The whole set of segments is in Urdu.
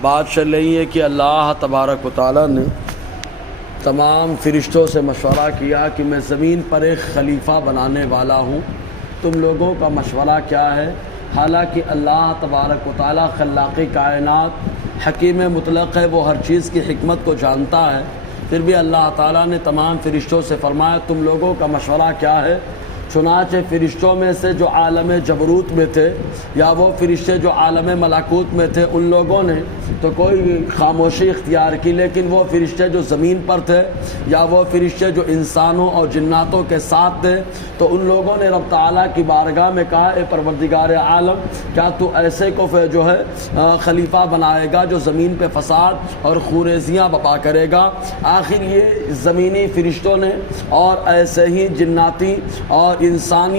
بات چل رہی ہے کہ اللہ تبارک و تعالیٰ نے تمام فرشتوں سے مشورہ کیا کہ میں زمین پر ایک خلیفہ بنانے والا ہوں، تم لوگوں کا مشورہ کیا ہے؟ حالانکہ اللہ تبارک و تعالیٰ خلاق کائنات حکیم مطلق ہے، وہ ہر چیز کی حکمت کو جانتا ہے، پھر بھی اللہ تعالیٰ نے تمام فرشتوں سے فرمایا تم لوگوں کا مشورہ کیا ہے؟ چنانچہ فرشتوں میں سے جو عالم جبروت میں تھے یا وہ فرشتے جو عالم ملکوت میں تھے، ان لوگوں نے تو کوئی خاموشی اختیار کی، لیکن وہ فرشتے جو زمین پر تھے یا وہ فرشتے جو انسانوں اور جناتوں کے ساتھ تھے، تو ان لوگوں نے رب تعالیٰ کی بارگاہ میں کہا اے پروردگار عالم، کیا تو ایسے کو جو ہے خلیفہ بنائے گا جو زمین پہ فساد اور خوریزیاں بپا کرے گا؟ آخر یہ زمینی فرشتوں نے اور ایسے ہی جناتی اور انسان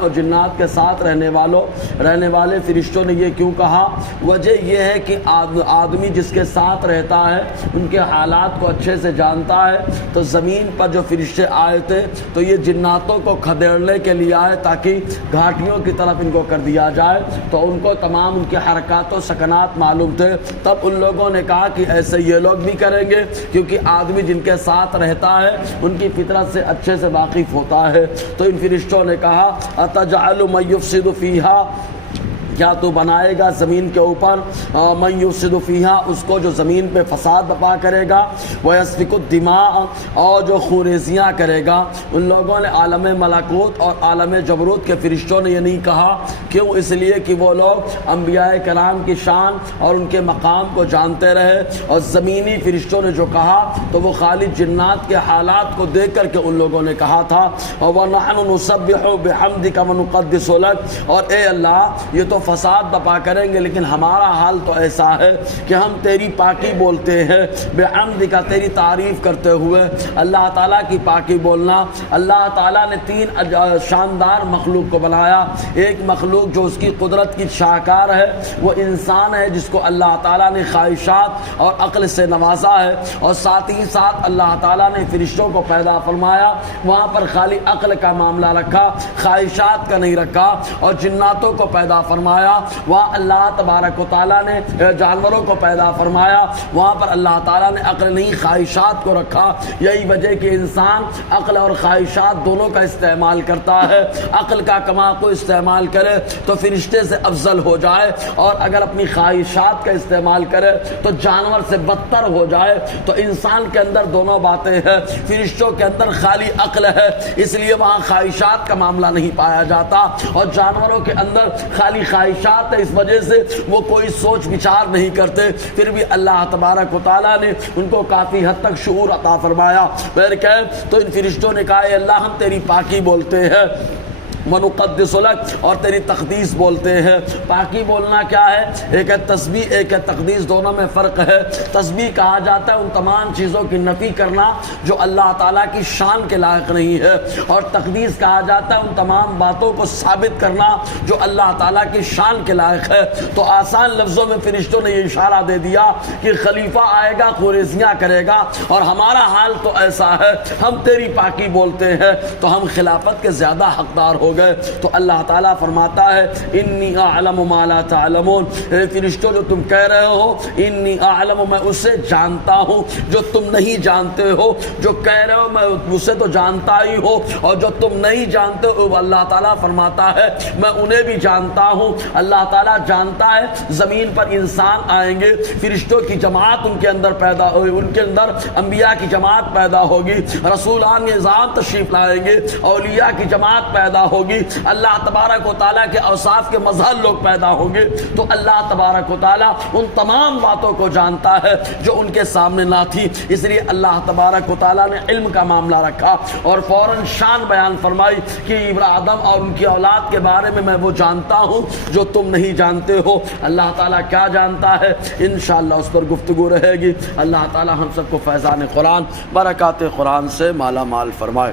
اور جنات کے ساتھ رہنے والے فرشتوں نے یہ کیوں کہا؟ وجہ یہ ہے کہ آدمی جس کے ساتھ رہتا ہے ان کے حالات کو اچھے سے جانتا ہے، تو زمین پر جو فرشتے آئے تھے تو یہ جناتوں کو کھدیڑنے کے لیے آئے تاکہ گھاٹیوں کی طرف ان کو کر دیا جائے، تو ان کو تمام ان کے حرکات و سکنات معلوم تھے۔ تب ان لوگوں نے کہا کہ ایسے یہ لوگ بھی کریں گے، کیونکہ آدمی جن کے ساتھ رہتا ہے ان کی فطرت سے اچھے سے واقف ہوتا ہے۔ تو ان فرشتوں نے کہا اتجعل من یفسد فیہا، کیا تو بنائے گا زمین کے اوپر من یفسد فیہا، اس کو جو زمین پہ فساد بپا کرے گا، ویسفک الدماء، اور جو خوریزیاں کرے گا؟ ان لوگوں نے عالم ملکوت اور عالم جبروت کے فرشتوں نے یہ نہیں کہا، کیوں؟ اس لیے کہ وہ لوگ انبیاء کرام کی شان اور ان کے مقام کو جانتے رہے، اور زمینی فرشتوں نے جو کہا تو وہ خالی جنات کے حالات کو دیکھ کر کے ان لوگوں نے کہا تھا۔ وَنَحْنُ نُسَبِّحُ بِحَمْدِكَ وَنُقَدِّسُ لَكَ، اور اے اللہ یہ تو فساد بپا کریں گے، لیکن ہمارا حال تو ایسا ہے کہ ہم تیری پاکی بولتے ہیں، بحمدک، تیری تعریف کرتے ہوئے۔ اللہ تعالیٰ کی پاکی بولنا، اللہ تعالیٰ نے تین شاندار مخلوق کو بنایا۔ ایک مخلوق جو اس کی قدرت کی شاہکار ہے وہ انسان ہے، جس کو اللہ تعالیٰ نے خواہشات اور عقل سے نوازا ہے، اور ساتھ ہی ساتھ اللہ تعالیٰ نے فرشتوں کو پیدا فرمایا، وہاں پر خالی عقل کا معاملہ رکھا، خواہشات کا نہیں رکھا، اور جناتوں کو پیدا فرمایا، وہاں اللہ تبارک و تعالیٰ نے جانوروں کو پیدا فرمایا، وہاں پر اللہ تعالیٰ نے عقل نہیں خواہشات کو رکھا۔ یہی وجہ کہ انسان عقل اور خواہشات دونوں کا استعمال کرتا ہے، عقل کا کما کو استعمال کرے تو فرشتے سے افضل ہو جائے، اور اگر اپنی خواہشات کا استعمال کرے تو جانور سے بدتر ہو جائے۔ تو انسان کے اندر دونوں باتیں ہیں، فرشتوں کے اندر خالی عقل ہے، اس لیے وہاں خواہشات کا معاملہ نہیں پایا جاتا، اور جانوروں کے اندر خالی خواہشات ہے، اس وجہ سے وہ کوئی سوچ وچار نہیں کرتے، پھر بھی اللہ تبارک و تعالیٰ نے ان کو کافی حد تک شعور عطا فرمایا۔ تو ان فرشتوں نے کہا اے اللہ ہم تیری پاکی بولتے ہیں، وَنُقَدِّسُ لَكَ، اور تیری تقدیس بولتے ہیں۔ پاکی بولنا کیا ہے؟ ایک ہے تسبیح، ایک ہے تقدیس، دونوں میں فرق ہے۔ تسبیح کہا جاتا ہے ان تمام چیزوں کی نفی کرنا جو اللہ تعالیٰ کی شان کے لائق نہیں ہے، اور تقدیس کہا جاتا ہے ان تمام باتوں کو ثابت کرنا جو اللہ تعالیٰ کی شان کے لائق ہے۔ تو آسان لفظوں میں فرشتوں نے یہ اشارہ دے دیا کہ خلیفہ آئے گا، خوریزیاں کرے گا، اور ہمارا حال تو ایسا ہے، ہم تیری پاکی بولتے ہیں تو ہم خلافت کے زیادہ حقدار ہو گئے۔ تو اللہ تعالیٰ فرماتا ہے انی اعلم ما لا تعلمون، فرشتوں جو تم کہہ رہے ہو انی اعلم، میں اسے جانتا ہوں جو تم نہیں جانتے ہو، جو کہہ رہے ہو میں اسے تو جانتا ہی ہو، اور جو تم نہیں جانتے ہو اللہ تعالیٰ فرماتا ہے میں انہیں بھی جانتا ہوں۔ اللہ تعالیٰ جانتا ہے زمین پر انسان آئیں گے، فرشتوں کی جماعت ان کے اندر پیدا ہوگی، ان کے اندر انبیاء کی جماعت پیدا ہوگی، رسولان نظام تشریف لائیں گے، اولیاء کی جماعت پیدا ہوگی، اللہ تبارک و تعالیٰ کے اوصاف کے مظہر لوگ پیدا ہوں گے۔ تو اللہ تبارک و تعالیٰ ان تمام باتوں کو جانتا ہے جو ان کے سامنے نہ تھی، اس لیے اللہ تبارک و تعالیٰ نے علم کا معاملہ رکھا اور فوراً شان بیان فرمائی کہ آدم اور ان کی اولاد کے بارے میں وہ جانتا ہوں جو تم نہیں جانتے ہو۔ اللہ تعالیٰ کیا جانتا ہے انشاءاللہ اس پر گفتگو رہے گی۔ اللہ تعالیٰ ہم سب کو فیضان قرآن، برکات قرآن سے مالا مال فرمائے۔